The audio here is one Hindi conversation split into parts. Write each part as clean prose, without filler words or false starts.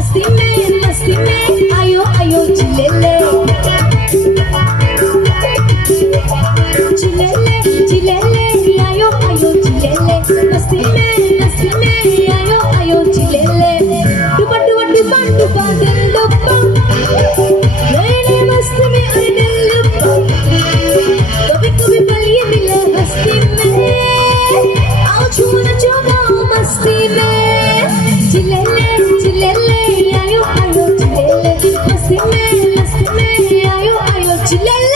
मस्ती में आयो आयो चिल्ले चिल्ले आयो आयो चिल्ले मस्ती में आयो आयो चिल्ले डुबा डुबा डुबा डुबा दिल डुबा नैने मस्ती में आए दिल डुबा कभी कभी पलिए मिले हस्ती में आओ छूना चोगा मस्ती में चिल्ले आयो आयो चिल्ले मस्ती में आयो आयो चिल्ले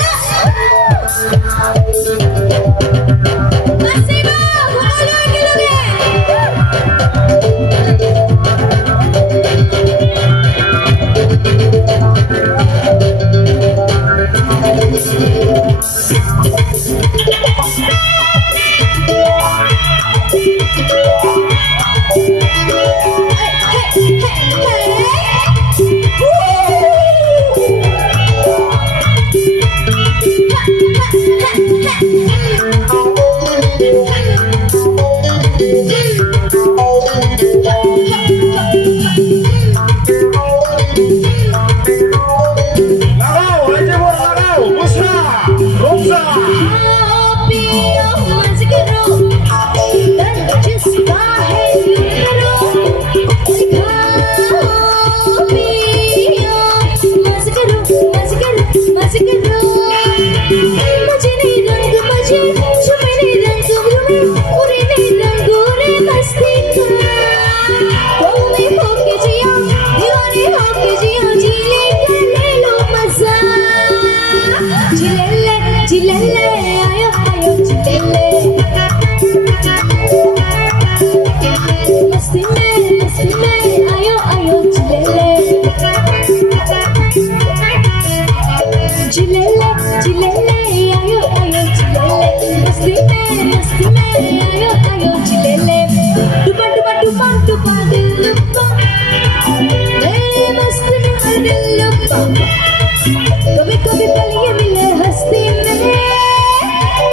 कभी कभी पलिए मिले हस्ती में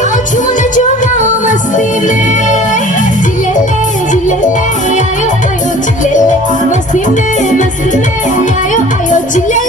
आओ छूना चोगा मस्ती में चिल्ले आयो आयो चिल्ले मस्ती में आयो आयो चिल्ले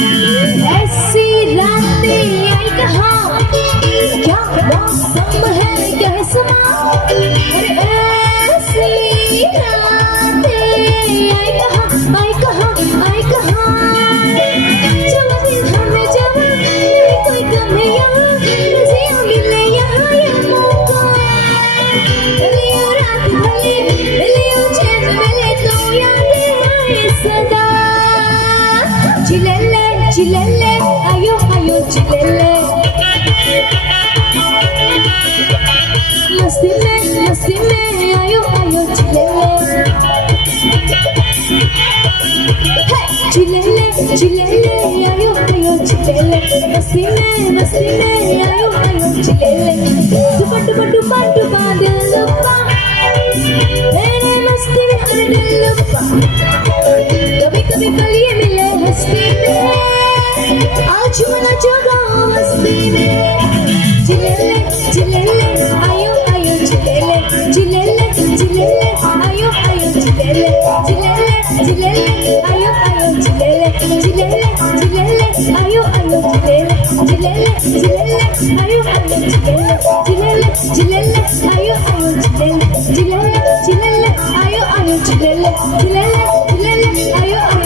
ऐसी रातें आई कहाँ क्या मौसम है कैसा अरे ऐसी रातें आई कहाँ चलो दिन हमें जवा नहीं कोई कम है यहाँ रज़ियाँ मिले यहाँ ये मौका मिलियो रात भले मिलियो चैन मिले तो यादें आए सदा चिल्ले आयो आयो चिल्ले मस्ती में आयो आयो चिल्ले आयो आयो चिल्ले मस्ती में आयो आयो चिल्ले डुबा डुबा डुबा डुबा दिल डुबा मेरे मस्ती में आए दिल डुबा कभी कभी पलिए मिले हस्ती में आज छूना चोगा मस्ती में चिल्ले चिलेले आयो आयो चिलेले चिलेले चिलेले आयो आयो चिलेले चिलेले चिलेले आयो आयो चिलेले चिलेले चिलेले आयो आयो चिलेले चिलेले चिलेले आयो आयो चिलेले चिलेले चिलेले आयो आयो चिलेले चिलेले चिलेले आयो आयो